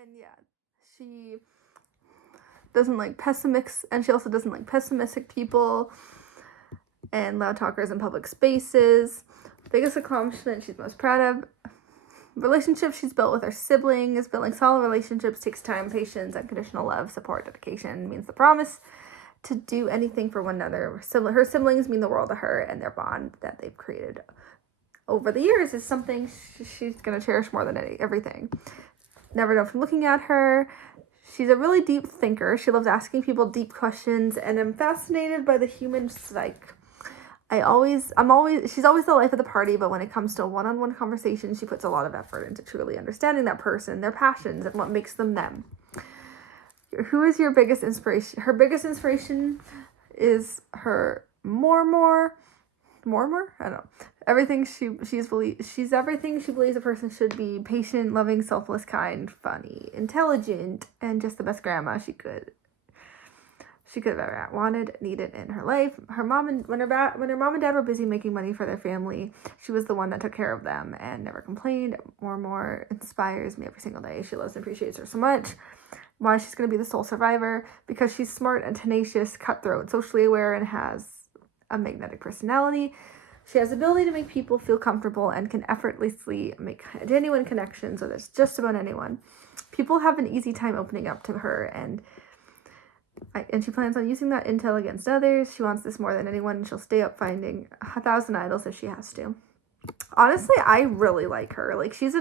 And yeah, she doesn't like pessimists, and she also doesn't like pessimistic people and loud talkers in public spaces. Biggest accomplishment she's most proud of. Relationships she's built with her siblings. Building solid relationships takes time, patience, unconditional love, support, dedication, means the promise to do anything for one another. Her siblings mean the world to her, and their bond that they've created over the years is something she's going to cherish more than everything. Never know from looking at her. She's a really deep thinker. She loves asking people deep questions, and I'm fascinated by the human psyche. She's always the life of the party, but when it comes to a one-on-one conversation, she puts a lot of effort into truly understanding that person, their passions, and what makes them them. Who is your biggest inspiration? Her biggest inspiration is her Mormor. I don't know. Everything she's everything she believes a person should be: patient, loving, selfless, kind, funny, intelligent, and just the best grandma she could have ever wanted, needed in her life. When her mom and dad were busy making money for their family, she was the one that took care of them and never complained. More inspires me every single day. She loves and appreciates her so much. Why she's going to be the sole survivor? Because she's smart and tenacious, cutthroat, socially aware, and has a magnetic personality. She has the ability to make people feel comfortable and can effortlessly make genuine connections with just about anyone. People have an easy time opening up to her, and she plans on using that intel against others. She wants this more than anyone, and she'll stay up finding 1,000 idols if she has to. Honestly, I really like her. Like, she's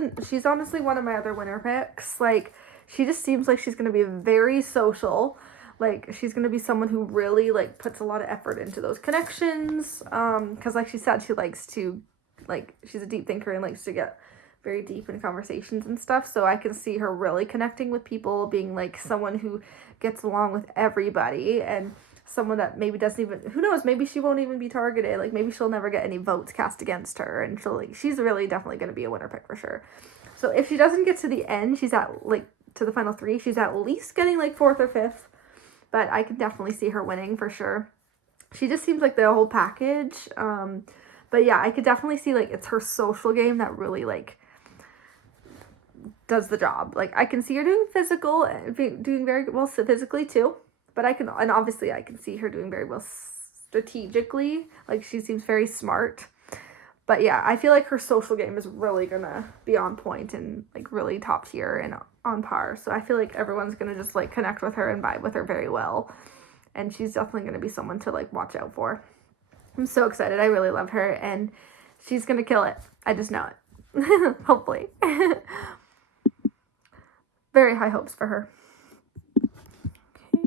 honestly one of my other winner picks. Like, she just seems like she's going to be very social. Like, she's going to be someone who really, like, puts a lot of effort into those connections. Because, like she said, she likes to, like, she's a deep thinker and likes to get very deep in conversations and stuff. So I can see her really connecting with people, being, like, someone who gets along with everybody, and someone that maybe doesn't even, who knows, maybe she won't even be targeted. Like, maybe she'll never get any votes cast against her, and she's really definitely going to be a winner pick for sure. So if she doesn't get to the end, she's at, like, to the final 3, she's at least getting, like, 4th or 5th. But I can definitely see her winning for sure. She just seems like the whole package. But yeah, I could definitely see, like, it's her social game that really, like, does the job. Like, I can see her doing very well physically too. But obviously I can see her doing very well strategically. Like, she seems very smart. But yeah, I feel like her social game is really gonna be on point and, like, really top tier and on par. So I feel like everyone's gonna just, like, connect with her and vibe with her very well. And she's definitely gonna be someone to, like, watch out for. I'm so excited. I really love her, and she's gonna kill it. I just know it. Hopefully. Very high hopes for her. Okay.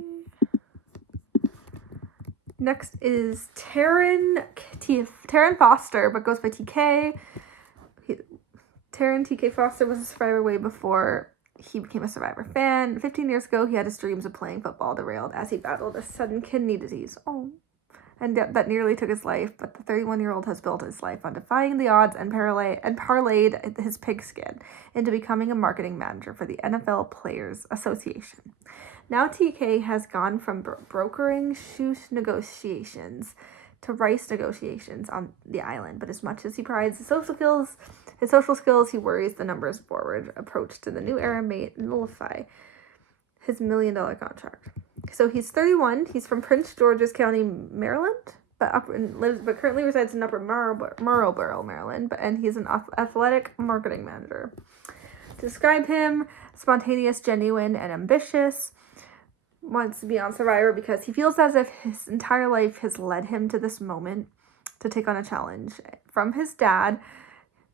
Next is Taran Foster, but goes by TK. Taran TK Foster was a Survivor way before he became a Survivor fan. 15 years ago, he had his dreams of playing football derailed as he battled a sudden kidney disease. And that nearly took his life, but the 31-year-old has built his life on defying the odds and parlayed his pigskin into becoming a marketing manager for the NFL Players Association. Now TK has gone from brokering shoe negotiations to rice negotiations on the island, but as much as he prides his social skills, he worries the numbers forward approach to the new era may nullify his $1 million contract. So he's 31. He's from Prince George's County, Maryland, but currently resides in Upper Marlboro, Maryland. And he's an athletic marketing manager. To describe him: spontaneous, genuine, and ambitious. Wants to be on Survivor because he feels as if his entire life has led him to this moment to take on a challenge. From his dad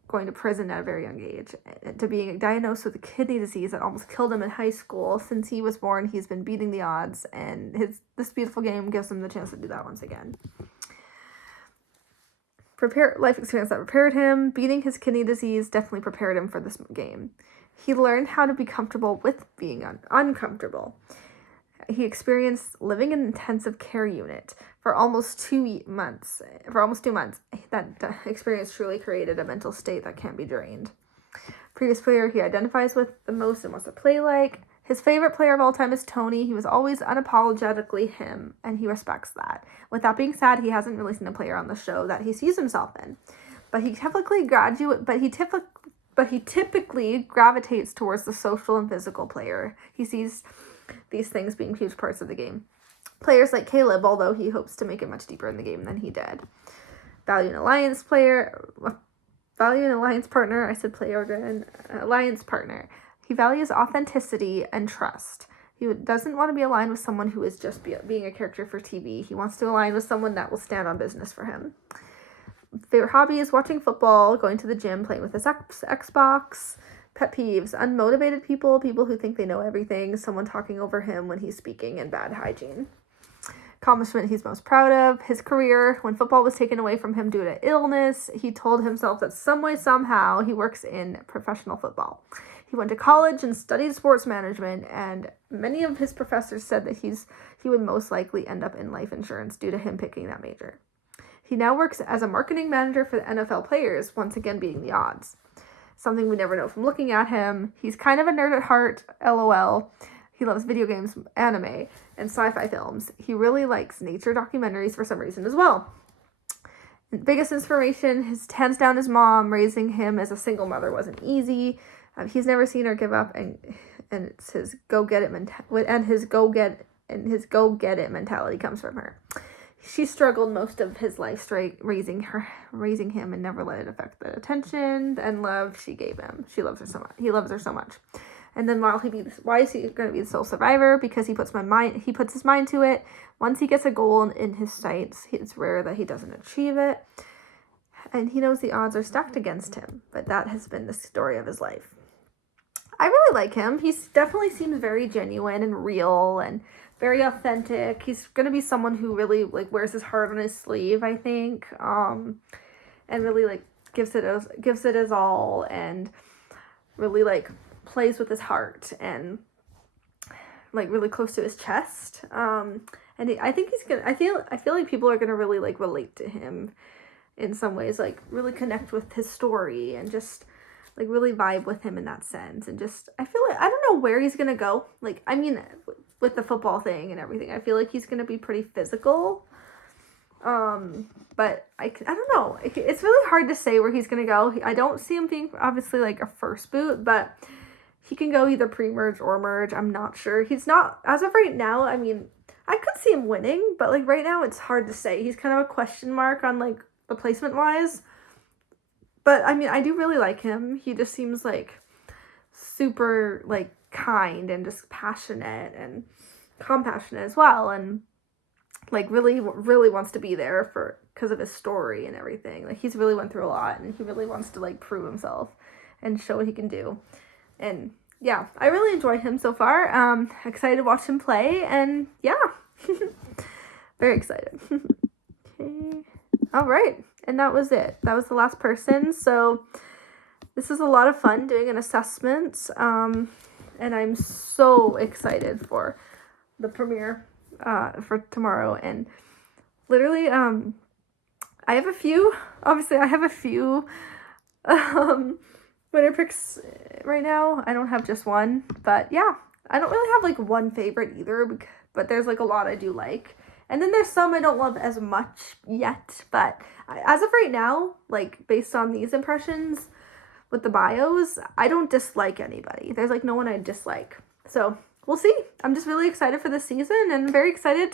going to prison at a very young age, to being diagnosed with a kidney disease that almost killed him in high school. Since he was born, he's been beating the odds, and this beautiful game gives him the chance to do that once again. Life experience that prepared him. Beating his kidney disease definitely prepared him for this game. He learned how to be comfortable with being uncomfortable. He experienced living in an intensive care unit for almost 2 months. That experience truly created a mental state that can't be drained. Previous player he identifies with the most and wants to play like. His favorite player of all time is Tony. He was always unapologetically him, and he respects that. With that being said, he hasn't really seen a player on the show that he sees himself in. But he typically but he typically gravitates towards the social and physical player. He sees these things being huge parts of the game. Players like Caleb, although he hopes to make it much deeper in the game than he did. Value an alliance partner. I said player again. Alliance partner. He values authenticity and trust. He doesn't want to be aligned with someone who is just being a character for TV. He wants to align with someone that will stand on business for him. Favorite hobby is watching football, going to the gym, playing with his Xbox. Pet peeves: unmotivated people who think they know everything, someone talking over him when he's speaking, and bad hygiene. Accomplishment he's most proud of: his career. When football was taken away from him due to illness, he told himself that some way, somehow, he works in professional football. He went to college and studied sports management, and many of his professors said that he would most likely end up in life insurance due to him picking that major. He now works as a marketing manager for the NFL players, once again beating the odds. Something we never know from looking at him. He's kind of a nerd at heart, LOL. He loves video games, anime, and sci-fi films. He really likes nature documentaries for some reason as well. Biggest inspiration, hands down, his mom. Raising him as a single mother wasn't easy. He's never seen her give up, and it's his go get it mentality comes from her. She struggled most of his life straight raising him, and never let it affect the attention and love she gave him. She loves her so much. He loves her so much. And then why is he going to be the sole survivor? Because he puts his mind to it. Once he gets a goal in his sights, it's rare that he doesn't achieve it. And he knows the odds are stacked against him, but that has been the story of his life. I really like him. He definitely seems very genuine and real and very authentic. He's going to be someone who really wears his heart on his sleeve, I think. And really gives it his all, and really plays with his heart, and really close to his chest. I think he's gonna. I feel like people are gonna really relate to him in some ways, really connect with his story, and just really vibe with him in that sense. And just I feel I don't know where he's gonna go. With the football thing and everything, I feel like he's gonna be pretty physical. But I don't know. It's really hard to say where he's gonna go. I don't see him being obviously a first boot, but he can go either pre-merge or merge. I'm not sure. He's not, as of right now, I could see him winning, but right now it's hard to say. He's kind of a question mark on the placement wise. But I do really like him. He just seems super kind and just passionate and compassionate as well, and really wants to be there because of his story and everything. He's really went through a lot, and he really wants to prove himself and show what he can do. And yeah, I really enjoyed him so far. Excited to watch him play, and yeah, very excited. Okay, all right, and that was it. That was the last person. So this is a lot of fun doing an assessment, and I'm so excited for the premiere for tomorrow. And literally, I have a few winner picks right now. I don't have just one, but yeah, I don't really have one favorite either, but there's a lot I do like. And then there's some I don't love as much yet, but as of right now, based on these impressions with the bios, I don't dislike anybody. There's no one I dislike. So we'll see. I'm just really excited for this season, and very excited